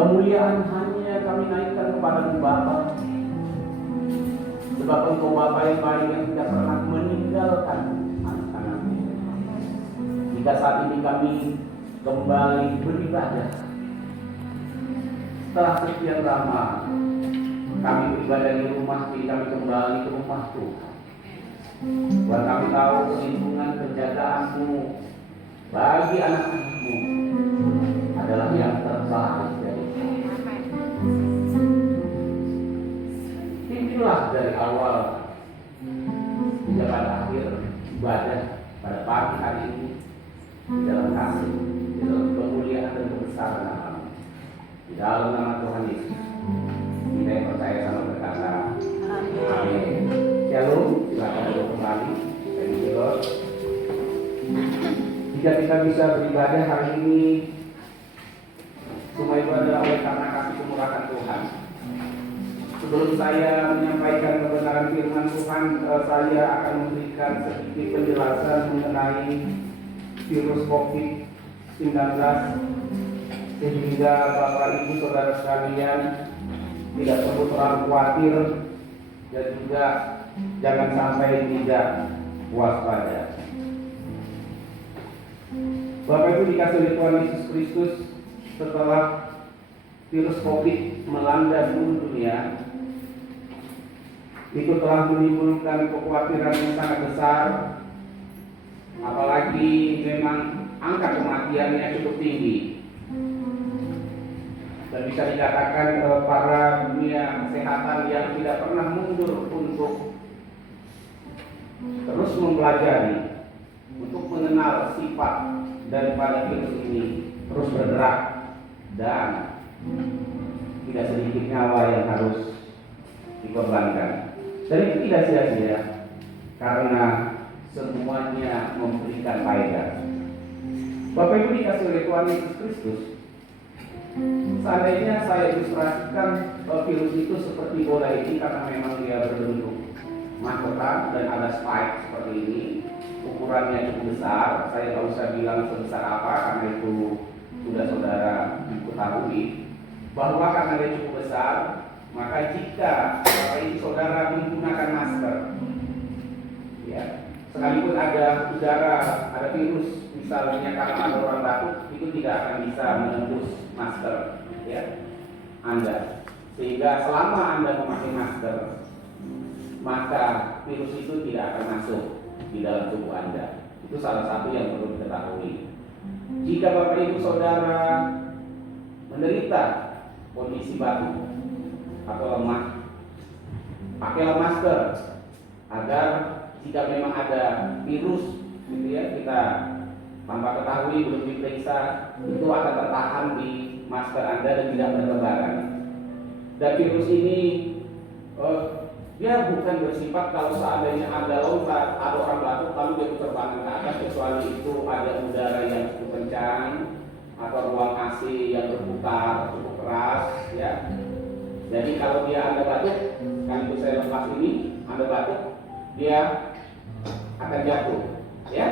Kemuliaan hanya kami naikkan kepada Bapa, sebab Engkau Bapa yang baik yang tidak pernah meninggalkan anak-anak-Mu. Jika saat ini kami kembali beribadah, setelah sekian lama kami beribadah di rumah, kami kembali ke rumah Tuhan. Tuhan, kami tahu perlindungan penjagaanmu bagi anak-anak-Mu adalah yang terbaik dari Tuhan. Pimpinlah dari awal hingga pada akhir ibadah pada pagi hari ini di dalam kasih, di dalam kemuliaan dan kebesaran nama-Mu. Di dalam nama Tuhan Yesus, kita yang percaya sama berkata, amin. Shalom, silakan duduk kembali. Thank you Lord. Jika kita bisa beribadah hari ini, semua itu adalah oleh karena kasih kemurahan Tuhan. Sebelum saya menyampaikan kebenaran firman Tuhan, saya akan memberikan sedikit penjelasan mengenai virus COVID-19, sehingga Bapak Ibu Saudara sekalian tidak perlu terlalu khawatir dan juga jangan sampai tidak waspada. Bapak Ibu dikasih oleh Tuhan Yesus Kristus, setelah virus COVID melanda seluruh dunia, itu telah menimbulkan kekhawatiran yang sangat besar, apalagi memang angka kematiannya cukup tinggi. Dan bisa dikatakan para dunia kesehatan yang tidak pernah mundur untuk terus mempelajari, untuk mengenal sifat daripada virus ini, terus bergerak, dan tidak sedikit nyawa yang harus dikorbankan. Dan itu tidak sia-sia, karena semuanya memberikan faedah. Bapak Ibu dikasih oleh Tuhan Yesus Kristus, seandainya saya ilustrasikan virus itu seperti bola ini, karena memang dia berbentuk mahkota dan ada spike seperti ini, ukurannya cukup besar. Saya tidak usah bilang sebesar apa, karena itu sudah saudara ketahui bahwa karena dia cukup besar, maka jika saudara menggunakan masker, ya, sekalipun ada udara, ada virus, misalnya karena ada orang batuk, itu tidak akan bisa menembus masker, ya, Anda. Sehingga selama Anda memakai masker, maka virus itu tidak akan masuk di dalam tubuh Anda. Itu salah satu yang perlu diketahui. Jika Bapak Ibu Saudara menderita kondisi batuk atau lemah, pakailah masker agar jika memang ada virus, gitu ya, kita tanpa ketahui belum diperiksa, itu akan tertahan di masker Anda dan tidak bertebaran. Dan virus ini dia bukan bersifat kalau seandainya Anda loncat, ada orang batuk lalu dia terbang ke atas, kecuali itu ada udara yang cukup kencang atau ruang AC yang berputar cukup keras, ya. Jadi kalau dia Anda batuk, kan itu saya lepas ini, Anda batuk, dia akan jatuh, ya.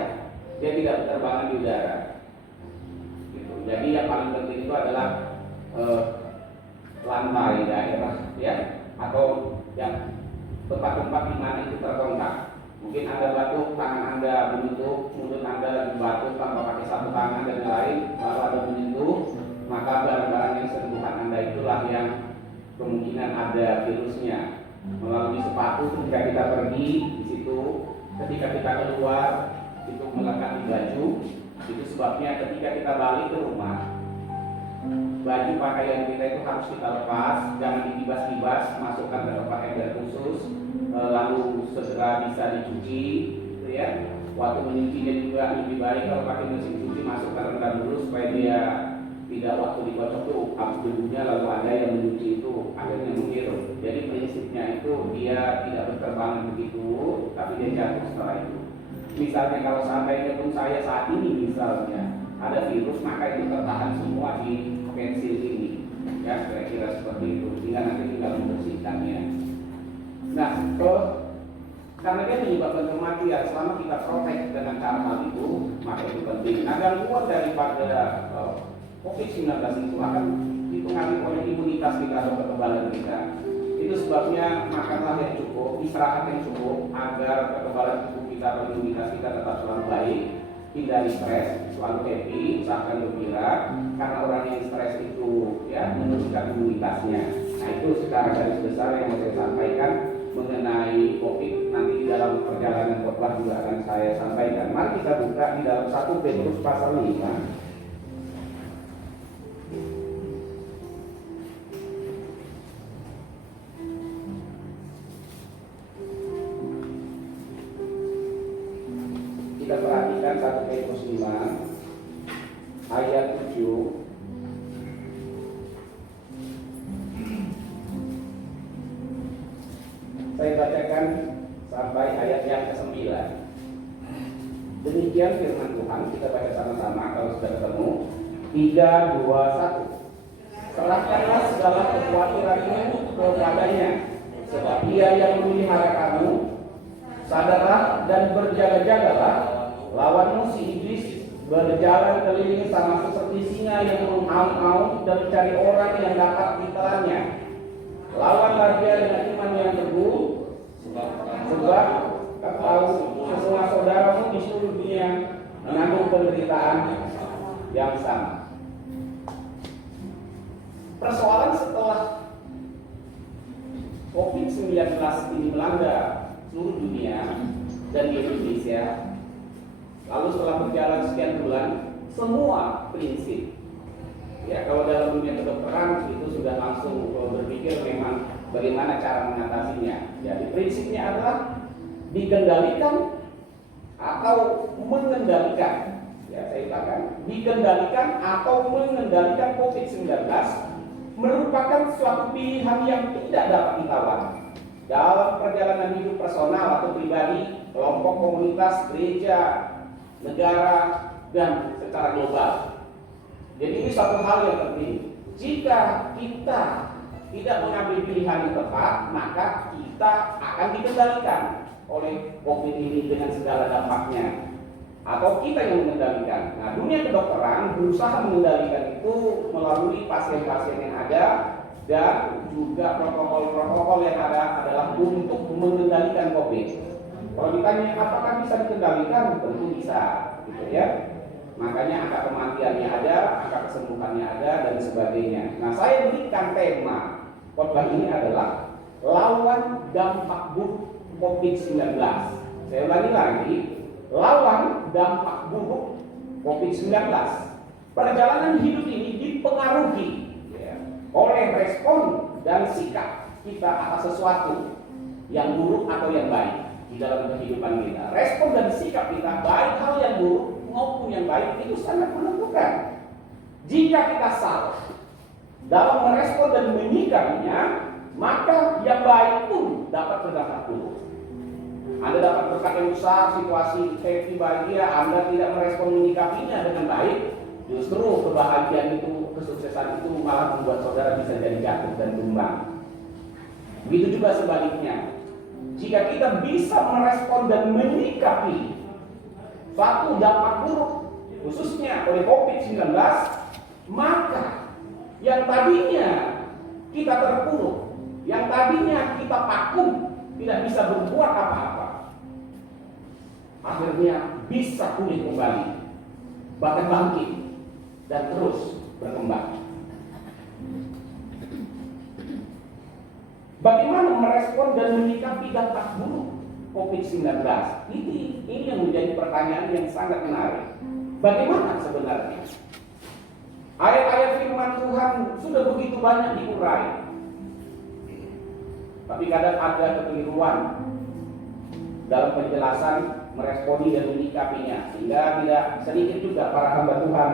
Dia tidak berterbangan di udara. Gitu. Jadi yang paling penting itu adalah lantai daerah, ya, atau yang tempat-tempat di mana itu terkontak. Mungkin Anda batuk, tangan Anda menyentuh, mulut Anda lagi batuk tanpa pakai satu tangan dan lain, lalu Anda menyentuh, maka barang-barang yang sentuhan Anda itulah yang kemungkinan ada virusnya. Melalui sepatu ketika kita pergi di situ, ketika kita keluar itu melekat di baju. Itu sebabnya ketika kita balik ke rumah, baju pakaian kita itu harus kita lepas, jangan ditibas-tibas, masukkan ke tempat ember khusus, lalu segera bisa dicuci, gitu ya. Waktu menyucinya juga lebih baik kalau pakai mesin cuci, masukkan rendam dulu supaya dia tidak waktu dikocok tuh habis debunya lalu ada yang menyuci itu akhirnya menghirup. Jadi prinsipnya itu dia tidak berterbangan begitu, tapi dia jatuh setelah itu. Misalnya kalau seandainya pun saya saat ini misalnya ada virus, maka itu tertahan semua di pensil ini, ya, kira-kira seperti itu, sehingga nanti tinggal membersihkannya. Nah, karena dia menyebabkan kematian, selama kita protek dengan cara hal itu, maka itu penting. Nah, gangguan daripada COVID-19 itu akan dipengaruhi imunitas kita atau kekebalan kita. Itu sebabnya makanlah yang cukup, istirahat yang cukup agar kekebalan tubuh kita atau imunitas kita tetap selalu baik. Hindari stres, selalu happy, usahakan gembira, karena orang yang stres itu ya menurunkan imunitasnya. Nah itu secara garis besar yang mau saya sampaikan mengenai COVID. Nanti di dalam perjalanan khotbah juga akan saya sampaikan. Mari kita buka di dalam 1 Petrus pasal 5. Kita perhatikan 1 Petrus 5 ayat 7. Saya bacakan sampai ayat yang ke-9. Demikian firman Tuhan, kita baca sama-sama kalau sudah ketemu. 3, 2, 1. Serahkanlah segala kekhawatiranmu kepadanya, sebab Dia yang memelihara kamu. Sadarlah dan berjaga-jagalah, lawanmu si iblis berjalan keliling sama seperti singa yang mengaum-ngaum dan mencari orang yang dapat ditelannya. Lawanlah dia dengan iman yang teguh, sebab kau semua saudaramu di seluruh dunia menanggung penderitaan yang sama. Persoalan setelah COVID-19 ini melanda seluruh dunia dan di Indonesia, lalu setelah berjalan sekian bulan, semua prinsip ya, kalau dalam dunia kedokteran itu sudah langsung berpikir memang bagaimana cara mengatasinya. Jadi prinsipnya adalah dikendalikan atau mengendalikan. Ya, saya katakan dikendalikan atau mengendalikan COVID-19 merupakan suatu pilihan yang tidak dapat ditawar dalam perjalanan hidup personal atau pribadi, kelompok, komunitas, gereja, negara, dan secara global. Jadi ini satu hal yang penting. Jika kita tidak mengambil pilihan yang tepat, maka kita akan dikendalikan oleh COVID ini dengan segala dampaknya, atau kita yang mengendalikan. Nah, dunia kedokteran berusaha mengendalikan itu melalui pasien-pasien yang ada, dan juga protokol-protokol yang ada adalah untuk mengendalikan COVID. Kalau ditanya apakah bisa dikendalikan, tentu bisa, gitu ya. Makanya angka kematiannya ada, angka kesembuhannya ada, dan sebagainya. Nah, saya berikan tema khotbah ini adalah lawan dampak buruk COVID-19. Saya ulangi lagi, lawan dampak buruk COVID-19. Perjalanan hidup ini dipengaruhi oleh respon dan sikap kita atas sesuatu yang buruk atau yang baik di dalam kehidupan kita. Respon dan sikap kita, baik hal yang buruk maupun yang baik, itu sangat menentukan. Jika kita salah dalam merespon dan menyikapinya, maka yang baik pun dapat berdampak buruk. Anda dapat berkat yang besar, situasi happy, bahagia, Anda tidak merespon menyikapinya dengan baik, justru kebahagiaan itu, kesuksesan itu malah membuat saudara bisa jadi jatuh dan tumbang. Begitu juga sebaliknya. Jika kita bisa merespon dan menyikapi suatu dampak buruk, khususnya oleh COVID-19, maka yang tadinya kita terpuruk, yang tadinya kita vakum, tidak bisa berbuat apa-apa, akhirnya bisa pulih kembali, bahkan bangkit dan terus berkembang. Bagaimana merespon dan menyikapi dampak buruk COVID-19? Ini yang menjadi pertanyaan yang sangat menarik. Bagaimana sebenarnya? Ayat-ayat firman Tuhan sudah begitu banyak diurai, tapi kadang ada kekeliruan dalam penjelasan meresponi dan menyikapinya, sehingga tidak sedikit juga para hamba Tuhan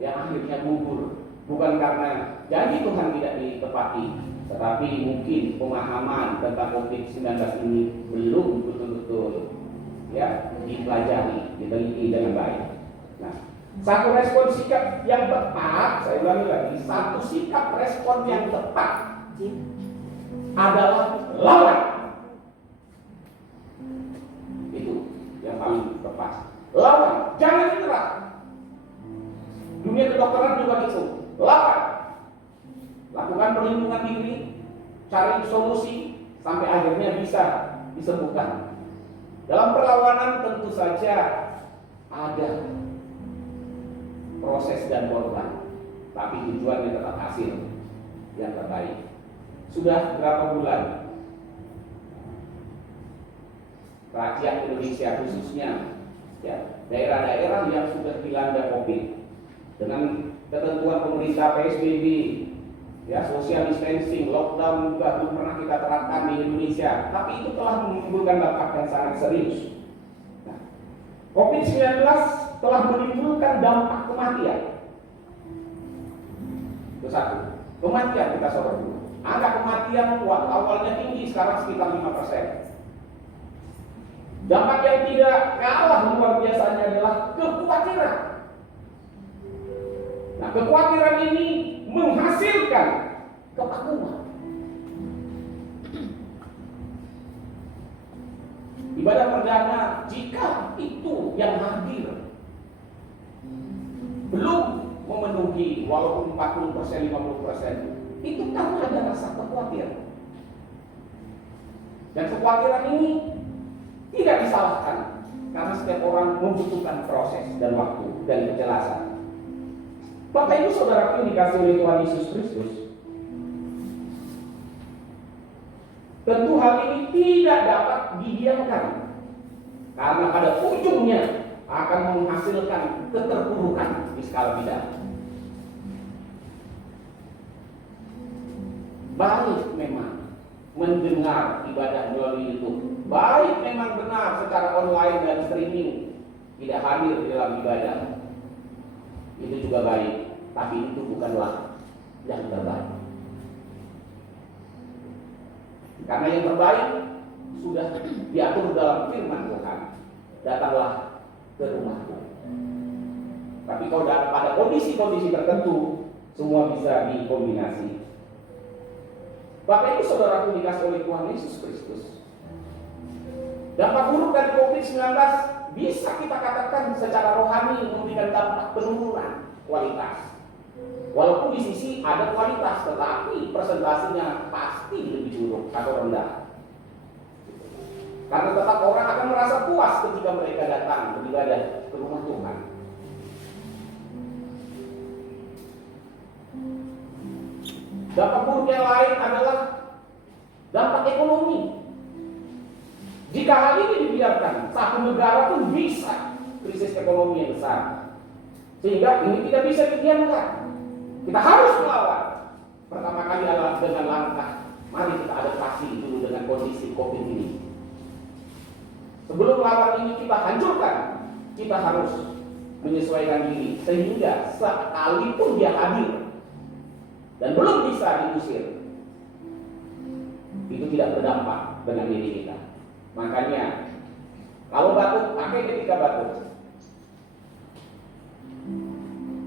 yang akhirnya gugur, bukan karena janji Tuhan tidak ditepati, tetapi mungkin pemahaman tentang COVID-19 ini belum betul-betul ya dipelajari, diteliti dengan baik. Nah, satu respon sikap yang tepat, saya ulangi lagi, satu sikap respon yang tepat adalah lawan. Itu yang paling tepat. Lawan, jangan diserang. Dunia kedokteran juga gitu. Lawan. lakukan perlindungan diri, cari solusi sampai akhirnya bisa disembuhkan. Dalam perlawanan tentu saja ada proses dan korban, tapi tujuannya tetap hasil yang terbaik. Sudah berapa bulan rakyat Indonesia khususnya daerah-daerah yang sudah dilanda COVID dengan ketentuan pemerintah PSBB, social distancing, lockdown juga belum pernah kita terapkan di Indonesia, tapi itu telah menimbulkan dampak yang sangat serius. Nah, COVID-19 telah menimbulkan dampak kematian. Itu satu, kematian kita sorot dulu. Angka kematian awalnya tinggi, sekarang sekitar 5%. Dampak yang tidak kalah luar biasanya adalah kekhawatiran. Nah, kekhawatiran ini menghasilkan kepakuan. Ibadah perdana, jika itu yang hadir belum memenuhi walaupun 40%, 50%, itu karena ada rasa kekhawatiran. Dan kekhawatiran ini tidak disalahkan, karena setiap orang membutuhkan proses dan waktu dan kejelasan. Bapak Ibu Saudaraku yang dikasihi oleh Tuhan Yesus Kristus, tentu hal ini tidak dapat didiamkan, karena pada ujungnya akan menghasilkan keterpurukan di skala bidang. Baik memang mendengar ibadah melalui YouTube, baik memang benar secara online dan streaming tidak hadir di dalam ibadah, itu juga baik, tapi itu bukanlah yang terbaik. Karena yang terbaik sudah diatur dalam firman Tuhan, datanglah ke rumahku. Tapi kalau pada kondisi-kondisi tertentu, semua bisa dikombinasi. Bapak Ibu Saudaraku dikasihi oleh Tuhan Yesus Kristus, dampak buruk dari COVID-19 bisa kita katakan secara rohani memberikan dampak penurunan kualitas. Walaupun di sisi ada kualitas, tetapi presentasinya pasti lebih buruk atau rendah. Karena tetap orang akan merasa puas ketika mereka datang beribadah ke rumah Tuhan. Dampak buruk yang lain adalah dampak ekonomi. Jika hal ini dibiarkan, satu negara pun bisa krisis ekonomi yang besar. Sehingga ini tidak bisa didiamkan. Kita harus melawan. Pertama kali adalah dengan langkah, mari kita adaptasi dulu dengan kondisi COVID ini. Sebelum lawan ini kita hancurkan, kita harus menyesuaikan diri. Sehingga sekalipun dia hadir dan belum bisa diusir, itu tidak berdampak dengan diri kita. Makanya kalau batuk, pakai ketika batuk,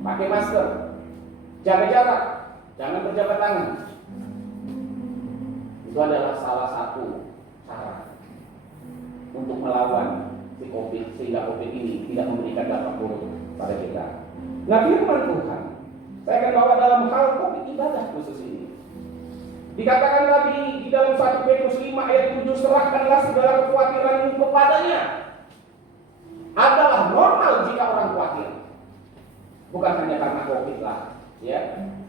pakai masker, jaga jarak, jangan berjabat tangan. Itu adalah salah satu cara untuk melawan si COVID, sehingga COVID ini tidak memberikan dampak buruk pada kita. Nah, firman Tuhan saya akan bawa dalam hal COVID ibadah khusus ini. Dikatakan tadi di dalam 1 Petrus 5 ayat 7, serahkanlah segala kekhawatiranmu kepadanya. Adalah normal jika orang khawatir. Bukan hanya karena COVID lah, ya.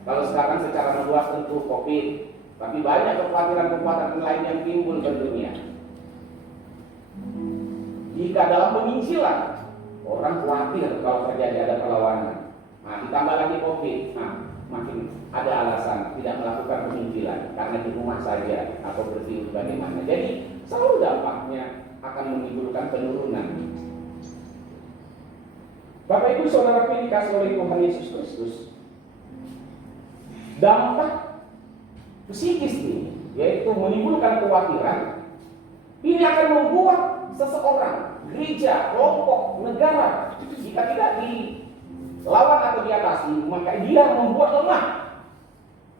Kalau sekarang secara luas tentu COVID, tapi banyak kekhawatiran-kekhawatiran lain yang timbul di dunia. Jika dalam penginjilan orang khawatir kalau terjadi ada perlawanan, nah ditambah lagi COVID, nah makin ada alasan tidak melakukan penginjilan karena di rumah saja atau berdiam bagaimana. Jadi selalu dampaknya akan menimbulkan penurunan. Bapak Ibu Saudara yang dikasihi oleh Tuhan Yesus Kristus, dampak psikis ini, yaitu menimbulkan kekhawatiran, ini akan membuat seseorang, gereja, kelompok, negara, jika tidak dilawan atau diatasi, maka dia membuat lemah.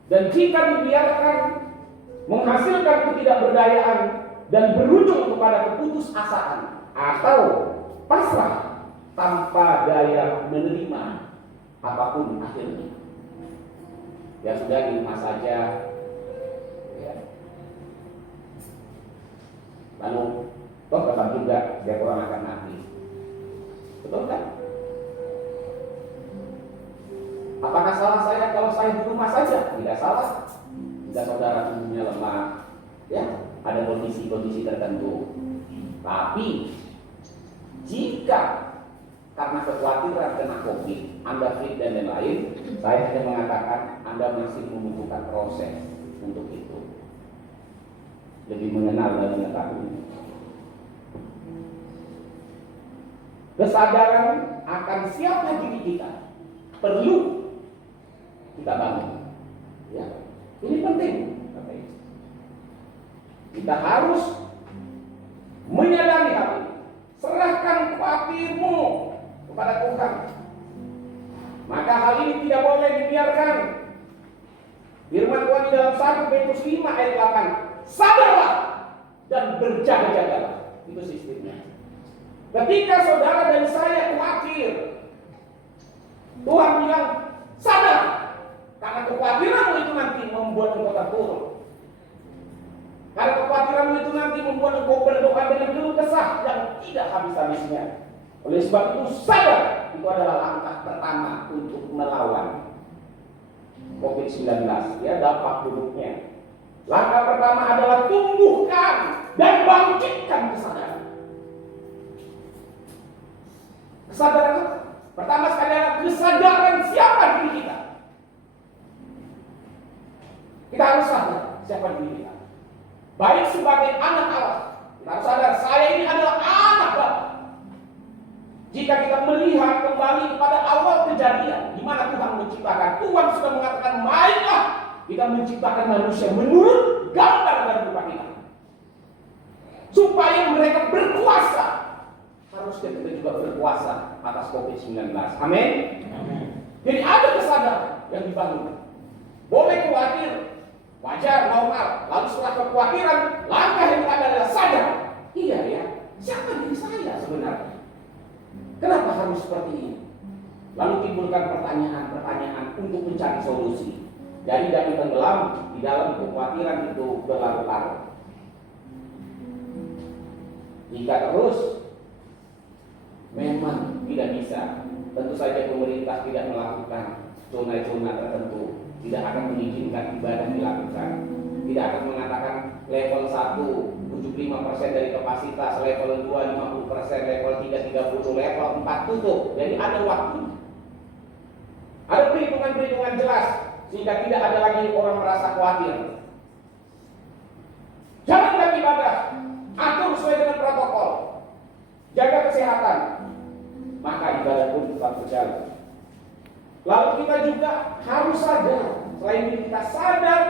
Dan jika dibiarkan, menghasilkan ketidakberdayaan dan berujung kepada keputusasaan atau pasrah tanpa daya menerima apapun akhirnya. Ya sudah, di rumah saja. Ya. Lalu toh tetap juga dia orang akan mati. Betul kan? Apakah salah saya kalau saya di rumah saja? Tidak salah. Jika saudara tubuhnya lemah, ya ada kondisi-kondisi tertentu. Tapi jika karena kekhawatiran kena COVID, Anda fit dan lain-lain, saya hanya mengatakan Anda masih membutuhkan proses untuk itu. Lebih mengenal dan mengetahui. Kesadaran akan siapa diri kita perlu kita bangun. Ya, ini penting. Kita harus menyadari hal ini. Serahkan khawatirmu kepada Tuhan. Maka hal ini tidak boleh dibiarkan. Firman Tuhan di dalam 1 Petrus 5 ayat 8. Sadarlah dan berjaga-jagalah. Itu sistemnya. Ketika saudara dan saya khawatir, Tuhan bilang sadar. Karena kekhawatiranmu itu nanti membuat engkau terpuruk. Karena kekhawatiranmu itu nanti membuat engkau berdoa dengan keluh kesah yang tidak habis-habisnya. Oleh sebab itu sadar, itu adalah langkah pertama untuk melawan COVID-19, ya, dampak buruknya. Langkah pertama adalah tumbuhkan dan bangkitkan kesadaran. Kesadaran pertama sekali adalah kesadaran siapa diri kita. Kita harus sadar siapa diri kita. Baik sebagai anak Allah, kita harus sadar saya ini adalah anak Bapa. Jika kita melihat kembali kepada awal kejadian, di mana Tuhan menciptakan, Tuhan sudah mengatakan, baiklah kita menciptakan manusia menurut gambar dan rupa kita, supaya mereka berkuasa. Harusnya kita juga berkuasa atas COVID-19. Amin. Jadi ada kesadaran yang dibangun. Boleh khawatir, wajar, normal. Lalu setelah kekhawatiran, langkah yang ada adalah sadar. Iya ya, siapa diri saya sebenarnya? Kenapa harus seperti ini? Lalu timbulkan pertanyaan-pertanyaan untuk mencari solusi. Jadi jangan tenggelam di dalam kekhawatiran itu berlarut-larut. Jika terus, memang tidak bisa. Tentu saja pemerintah tidak melakukan zona-zona tertentu, tidak akan mengizinkan ibadah dilakukan, tidak akan mengatakan level 1 75% dari kapasitas, level 2 50%, level 3 30%, level 4 tutup. Jadi ada waktu, ada perhitungan-perhitungan jelas sehingga tidak ada lagi orang merasa khawatir. Jalankan ibadah, atur sesuai dengan protokol, jaga kesehatan, maka ibadah pun tetap berjalan. Lalu kita juga harus sadar, selain kita sadar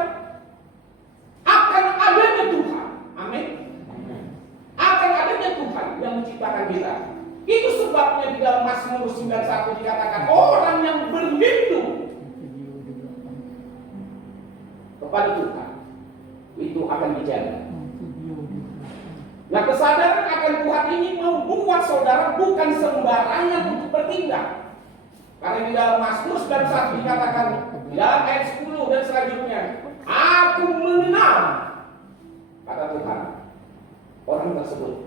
akan adanya Tuhan. Amin. Akan adanya Tuhan yang menciptakan kita. Itu sebabnya di dalam Mazmur 91 dikatakan orang yang berlindung kepada Tuhan itu akan dijaga. Nah, kesadaran akan Tuhan ini membuat saudara bukan sembarangan untuk bertindak. Karena di dalam Mazmur 91 dikatakan di dalam ayat 10 dan selanjutnya, aku mengenal, kata Tuhan, orang tersebut,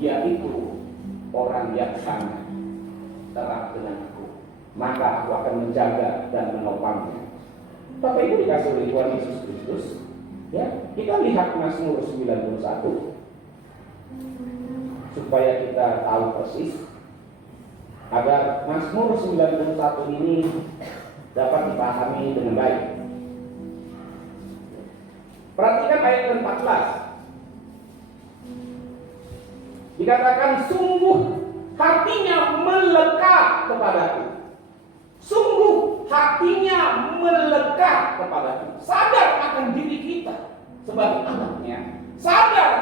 dia itu orang yang sangat terang dengan aku, maka aku akan menjaga dan menopangnya. Bapak Ibu dikasih oleh Tuhan Yesus Kristus, ya, kita lihat Mazmur 91 supaya kita tahu persis, agar Mazmur 91 ini dapat dipahami dengan baik. Perhatikan ayat 14. Dikatakan sungguh hatinya melekat kepadaku. Sungguh hatinya melekat kepadaku. Sadar akan diri kita sebagai anaknya. Sadar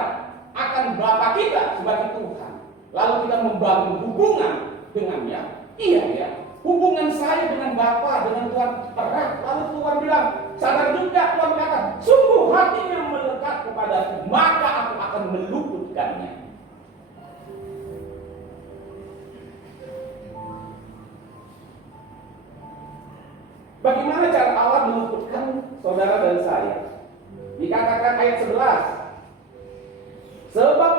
akan Bapa kita sebagai Tuhan. Lalu kita membangun hubungan dengannya. Iya ya, hubungan saya dengan Bapa, dengan Tuhan erat. Lalu Tuhan bilang, sadar juga Tuhan kata, sungguh hatinya melekat kepadaku, maka aku akan meluputkannya. Bagaimana cara Allah meluputkan? saudara dan saya. Dikatakan ayat 11, sebab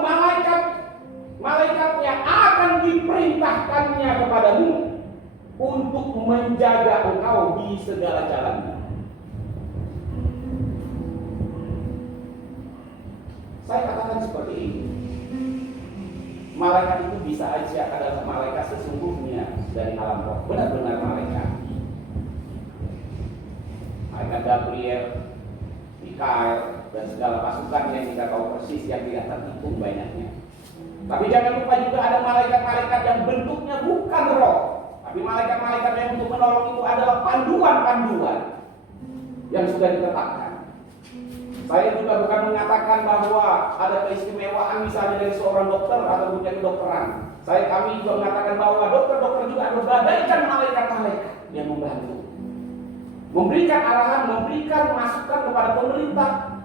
malaikatnya akan diperintahkannya kepadamu untuk menjaga engkau di segala jalanmu. Saya katakan seperti ini. Malaikat itu bisa aja adalah malaikat sesungguhnya dari alam roh, benar-benar malaikat. Malaikat Gabriel, Mikael, dan segala pasukan yang kita tahu persis yang tidak terhitung banyaknya. Tapi jangan lupa juga ada malaikat-malaikat yang bentuknya bukan roh, tapi malaikat-malaikat yang untuk menolong itu adalah panduan-panduan yang sudah ditetapkan. Saya juga bukan mengatakan bahwa ada keistimewaan misalnya dari seorang dokter atau dunia kedokteran. Kami juga mengatakan bahwa dokter-dokter juga ada bagaikan malaikat-malaikat yang membantu, memberikan arahan, memberikan masukan kepada pemerintah,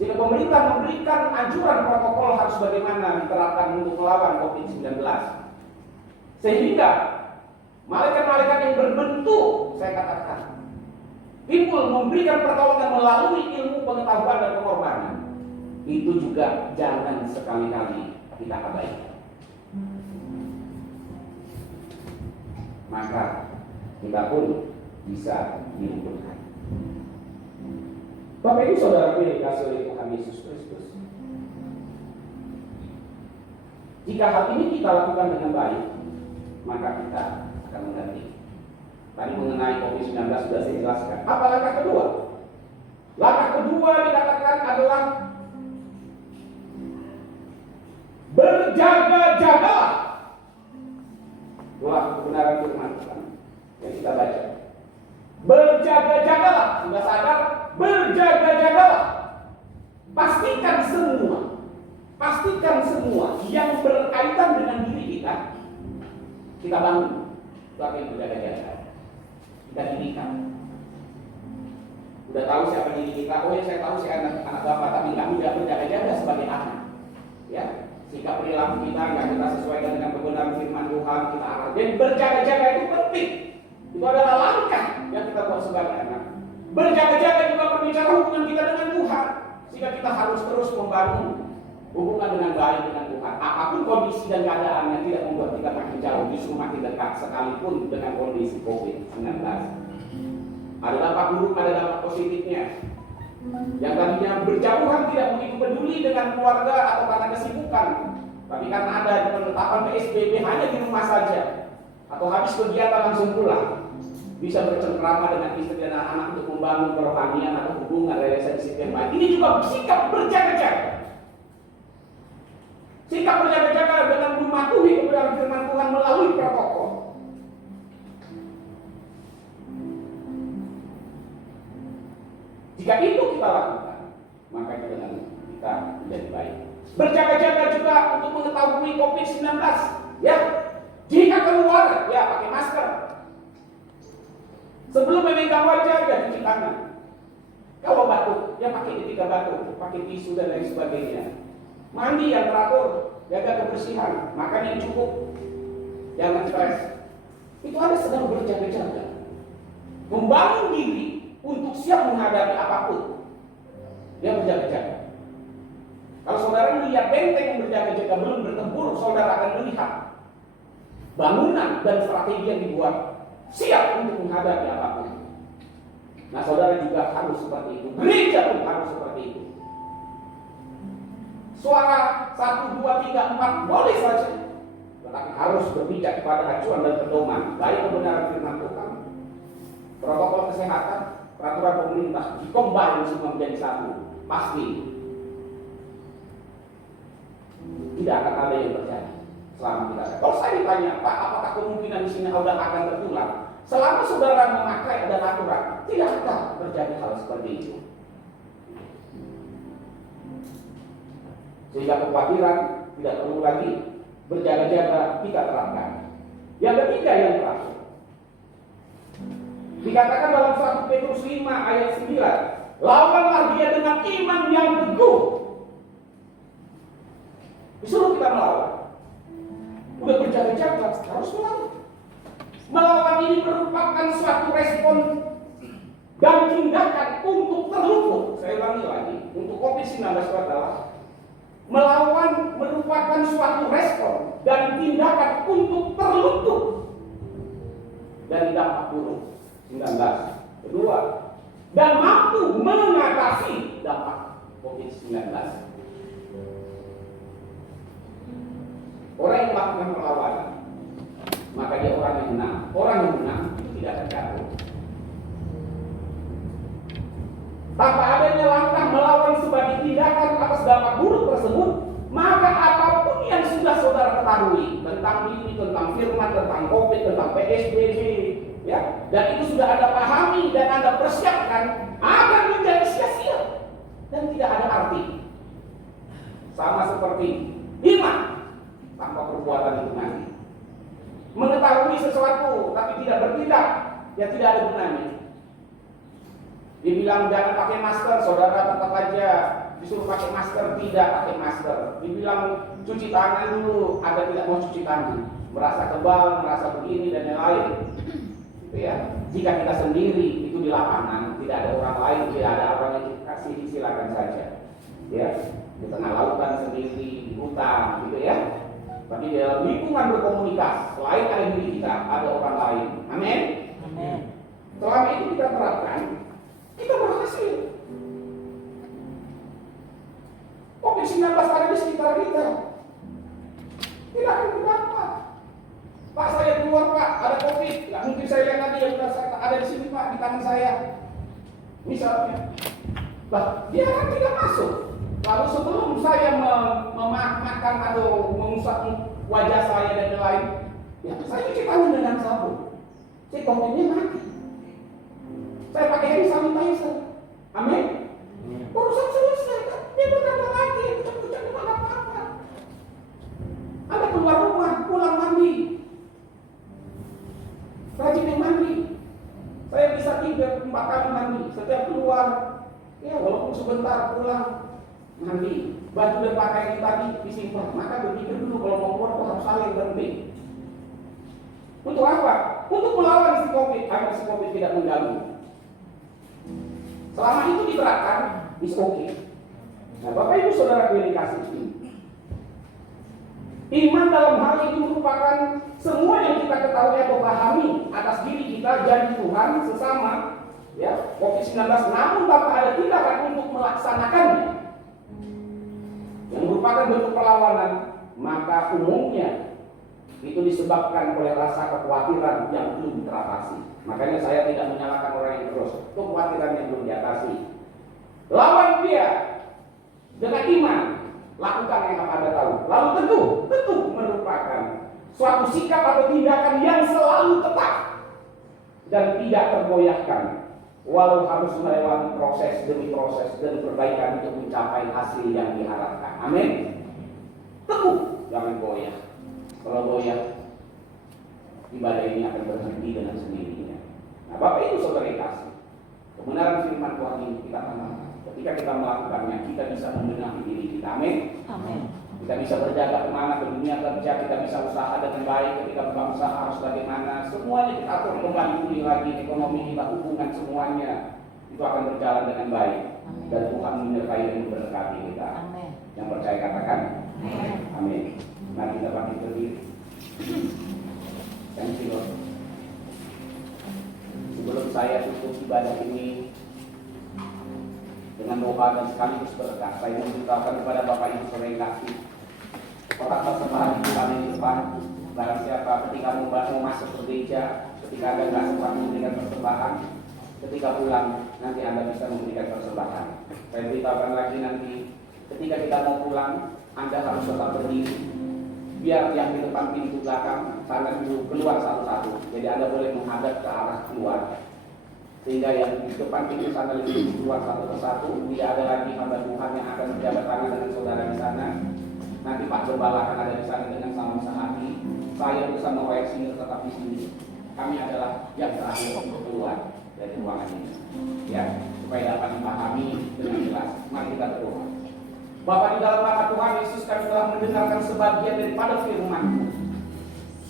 sehingga pemerintah memberikan anjuran protokol harus bagaimana diterapkan untuk melawan COVID-19. Sehingga malaikat-malaikat yang berbentuk, saya katakan, timbul memberikan pertolongan melalui ilmu pengetahuan dan pengorbanan. Itu juga jangan sekali-kali kita abaikan. Maka kita pun bisa diluputkan. Bapak Ibu Saudara yang dikasihi oleh Tuhan Yesus Kristus, jika hal ini kita lakukan dengan baik, maka kita akan mengerti. Tadi mengenai COVID-19 sudah saya jelaskan. Apa langkah kedua? Langkah kedua dikatakan adalah berjaga-jagalah. Itulah kebenaran firman Tuhan yang kita baca. Berjaga-jagalah. Sudah sadar? Berjaga-jagalah. Pastikan semua yang berkaitan dengan diri kita bangun. Itu akan berjaga-jaga. Kita dirikan. Udah tahu siapa diri kita? Oh ya, saya tahu saya anak bapak, tapi nggak mudah berjaga-jaga sebagai anak. Ya, sikap perilaku kita nggak kita sesuaikan dengan kebenaran firman Tuhan, kita akan. Dan berjaga-jaga itu penting. Itu adalah langkah yang kita buat sebagai anak. Berjaga-jaga juga berbicara hubungan kita dengan Tuhan, sehingga kita harus terus membangun hubungan dengan baik dengan Tuhan. Apapun kondisi dan keadaan yang tidak membuat kita makin jauh, justru makin dekat, sekalipun dengan kondisi COVID-19. Ada dampak buruk, ada dampak positifnya. Yang tadinya berjauhan tidak begitu peduli dengan keluarga atau karena kesibukan, tapi karena ada penetapan PSBB hanya di rumah saja, atau habis kegiatan langsung pulang, bisa bercengkrama dengan istri dan anak-anak untuk membangun kerohanian atau hubungan relationship yang baik. Ini juga sikap berjaga-jaga. Sikap berjaga-jaga dengan mematuhi kebenaran firman Tuhan melalui protokol. Jika itu kita lakukan, maka kita menjadi baik. Berjaga-jaga juga untuk mengetahui COVID-19. Ya, jika keluar, ya pakai masker. Sebelum memegang wajah, ya cuci tangan. Kalau batuk, ya pakai ketika batuk, pakai tisu dan lain sebagainya. Mandi yang teratur, jaga kebersihan, makan yang cukup, jangan stres. Itu ada sedang berjaga-jaga, membangun diri untuk siap menghadapi apapun. Dia berjaga-jaga. Kalau saudara melihat benteng yang berjaga-jaga belum bertempur, saudara akan melihat bangunan dan strategi yang dibuat siap untuk menghadapi apapun. Nah, saudara juga harus seperti itu. Gereja pun harus seperti itu. Suara 1, 2, 3, 4 boleh saja, tetapi harus berpijak kepada acuan dan pedoman baik kebenaran firman Tuhan, protokol kesehatan, peraturan pemerintah, dikombin semua menjadi satu. Pasti tidak akan ada yang terjadi selama kita ada. Kalau saya ditanya, Pak, apakah kemungkinan di sini saudara akan tertular? Selama saudara memakai ada aturan, tidak akan terjadi hal seperti itu. Sehingga kekhawatiran tidak perlu lagi, berjaga-jaga kita terapkan. Yang ketiga yang terakhir, dikatakan dalam 1 Petrus 5 ayat 9, lawanlah dia dengan iman yang teguh. Disuruh kita melawan. Udah berjaga-jaga, harus melawan. Melawan ini merupakan suatu respon dan tindakan untuk terluput. Saya ulangi lagi, untuk COVID-19 adalah melawan merupakan suatu respon dan tindakan untuk terluput dari dampak buruk 19. Kedua, dan mampu mengatasi dampak COVID-19. Orang yang melakukan perlawanan, maka dia orang yang menang. Orang yang menang tidak akan jatuh. Tanpa adanya langkah melawan sebagai tindakan atas dampak buruk tersebut, maka apapun yang sudah saudara ketahui tentang ini, tentang firman, tentang COVID, tentang PSBB, ya, dan itu sudah Anda pahami dan Anda persiapkan, akan menjadi sia-sia dan tidak ada arti. Sama seperti iman tanpa perbuatan itu nanti. Mengetahui sesuatu tapi tidak bertindak, ya tidak ada gunanya. Dibilang jangan pakai masker, saudara tetap aja disuruh pakai masker, tidak pakai masker. Dibilang cuci tangan dulu, Anda tidak mau cuci tangan, merasa kebal, merasa begini dan yang lain. Gitu ya. Jika kita sendiri itu di lapangan, tidak ada orang lain, tidak ada orang yang kasih, silakan saja. Ya, di tengah lautan sendiri, di hutan, gitu ya. Tapi di dalam lingkungan berkomunikasi, selain ada diri kita, ada orang lain. Amin. Amin. Selama itu kita terapkan, kita berhasil. COVID-19 ada di sekitar kita. Tidak akan berdampak. Pak, saya keluar Pak, ada COVID. Tidak mungkin saya lihat nanti yang sudah ada di sini Pak, di tangan saya. Misalnya, bah, dia kan tidak masuk. Lalu sebelum saya memakan atau mengusap wajah saya dan lain, ya saya cuci tangan dengan sabun. Si COVID-nya mati. Saya pakai hand sanitizer. Amin. Urusan selesai kan? Dia bukan ada lagi, ucap-ucap bukan apa-apa. Anda keluar rumah, pulang mandi. Rajin mandi. Saya bisa 3-4 kali mandi. Setiap keluar, ya walaupun sebentar pulang mandi. Baju dan pakaian tadi disimpan. Maka berpikir dulu kalau mau keluar harus saling berhenti. Untuk apa? Untuk melawan si COVID agar si COVID tidak mengganggu. Selama itu diterapkan, is okay. Nah, Bapak Ibu Saudara yang dikasih ini, iman dalam hal ini merupakan semua yang kita ketahui atau pahami atas diri kita dan Tuhan sesama, ya, COVID-19, namun tanpa ada tindakan untuk melaksanakannya, yang merupakan bentuk perlawanan, maka umumnya itu disebabkan oleh rasa kekhawatiran yang belum teratasi. Makanya saya tidak menyalahkan orang yang terus kekhawatiran yang belum diatasi. Lawan dia dengan iman, lakukan yang Anda tahu. Lalu tentu merupakan suatu sikap atau tindakan yang selalu tetap dan tidak tergoyahkan, walau harus melewati proses demi proses dan perbaikan untuk mencapai hasil yang diharapkan. Amin. Teguh, jangan goyah. Kalau goyah, ibadah ini akan berhenti dengan sendirinya. Nah, Bapak Ibu Saudara kasih, kebenaran firman Tuhan ini kita amalkan. Ketika kita melakukannya, kita bisa membenahi diri kita. Amin. Amin. Kita bisa berjaga kemana ke dunia kerja, kita bisa usaha dengan baik. Ketika berusaha harus bagaimana, semuanya kita atur kembali pulih lagi, ekonomi kita, hubungan semuanya itu akan berjalan dengan baik. Amin. Dan Tuhan menyertai dan memberkati kita. Amin. Yang percaya katakan, Amin. amin. Mari kita bangkit berdiri. Thank you Lord. Sebelum saya tutup ibadah ini dengan doa dan sekaligus berkat, saya memberitahukan kepada Bapak Ibu Saudara yang kasih, kotak persembahan itu kami di depan. Barang siapa ketika mau masuk ke gereja, ketika Anda tidak sempat memberikan persembahan, ketika pulang nanti Anda bisa memberikan persembahan. Saya beritahukan lagi nanti, ketika kita mau pulang, Anda harus tetap berdiri. Biar yang di depan pintu belakang sana dulu keluar satu-satu. Jadi Anda boleh menghadap ke arah keluar. Sehingga yang di depan pintu sana lebih keluar satu persatu. Tidak ada lagi hamba Tuhan yang akan berjabat tangan dengan saudara di sana. Nanti Pak Gembala akan ada di sana dengan sama sehati. Saya bersama OSI tetap di sini. Kami adalah yang terakhir untuk keluar dari ruangan ini. Ya, supaya dapat dipahami dengan jelas. Mari kita berdoa. Bapa, di dalam nama Tuhan Yesus, kami telah mendengarkan sebagian daripada firman-Mu.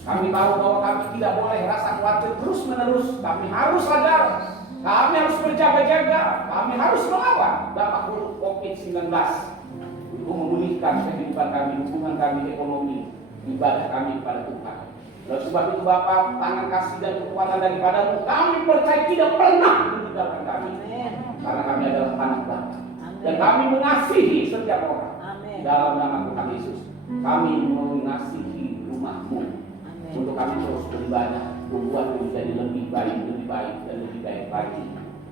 Kami tahu bahwa kami tidak boleh rasa khawatir terus menerus. Kami harus sadar Kami harus berjaga-jaga, kami harus melawan dampak buruk COVID-19 untuk memulihkan kehidupan kami, hubungan kami, ekonomi, ibadah kami kepada Tuhan. Oleh sebab itu Bapa, tangan kasih dan kekuatan daripadamu, kami percaya tidak pernah meninggalkan kami. Karena kami adalah anak Bapa. Dan kami mengasihi setiap orang. Dalam nama Tuhan Yesus, kami mengasihi rumahmu. Untuk kami terus beribadah, membuat menjadi lebih baik, dan lebih baik lagi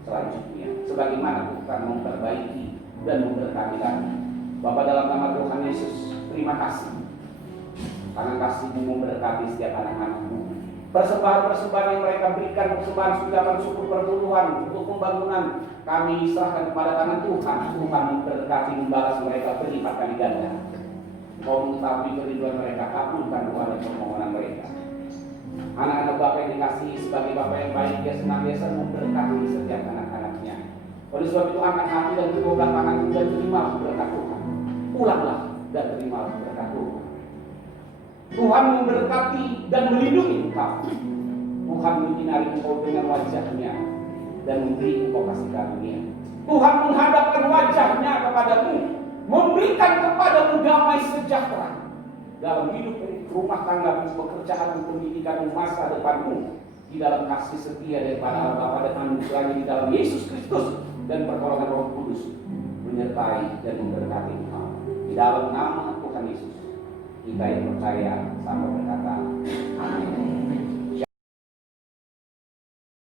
selanjutnya. Sebagaimana Tuhan memperbaiki dan memberkati kami. Bapa, dalam nama Tuhan Yesus, terima kasih. Karena kasih-Mu memberkati setiap anak-anak-Mu. Persembahan-persembahan yang mereka berikan, persembahan ucapan syukur perpuluhan untuk pembangunan, kami serahkan kepada tangan Tuhan. Tuhan memberkati, membalas mereka berlipat kali ganda. Kau mengetahui kerinduan mereka, kabulkan doa dan permohonan mereka. Anak-anak Bapa yang dikasihi, sebagai Bapa yang baik, Dia senantiasa memberkati setiap anak-anaknya. Oleh sebab itu, angkat hati dan kedua tangan dan terima berkat Tuhan. Pulanglah dan terima berkat Tuhan. Tuhan memberkati dan melindungi engkau. Tuhan menyinari engkau dengan wajah-Nya dan memberi engkau kasih karunia. Tuhan menghadapkan wajah-Nya kepadamu, memberikan kepadamu damai sejahtera dalam hidup, rumah tanggamu, pekerjaanmu, pendidikanmu, masa depanmu, di dalam kasih setia daripada Allah Bapa dan anugerahnya di dalam Yesus Kristus dan pertolongan Roh Kudus menyertai dan memberkati engkau. Di dalam nama Tuhan Yesus kita yang percaya sama berkata amin.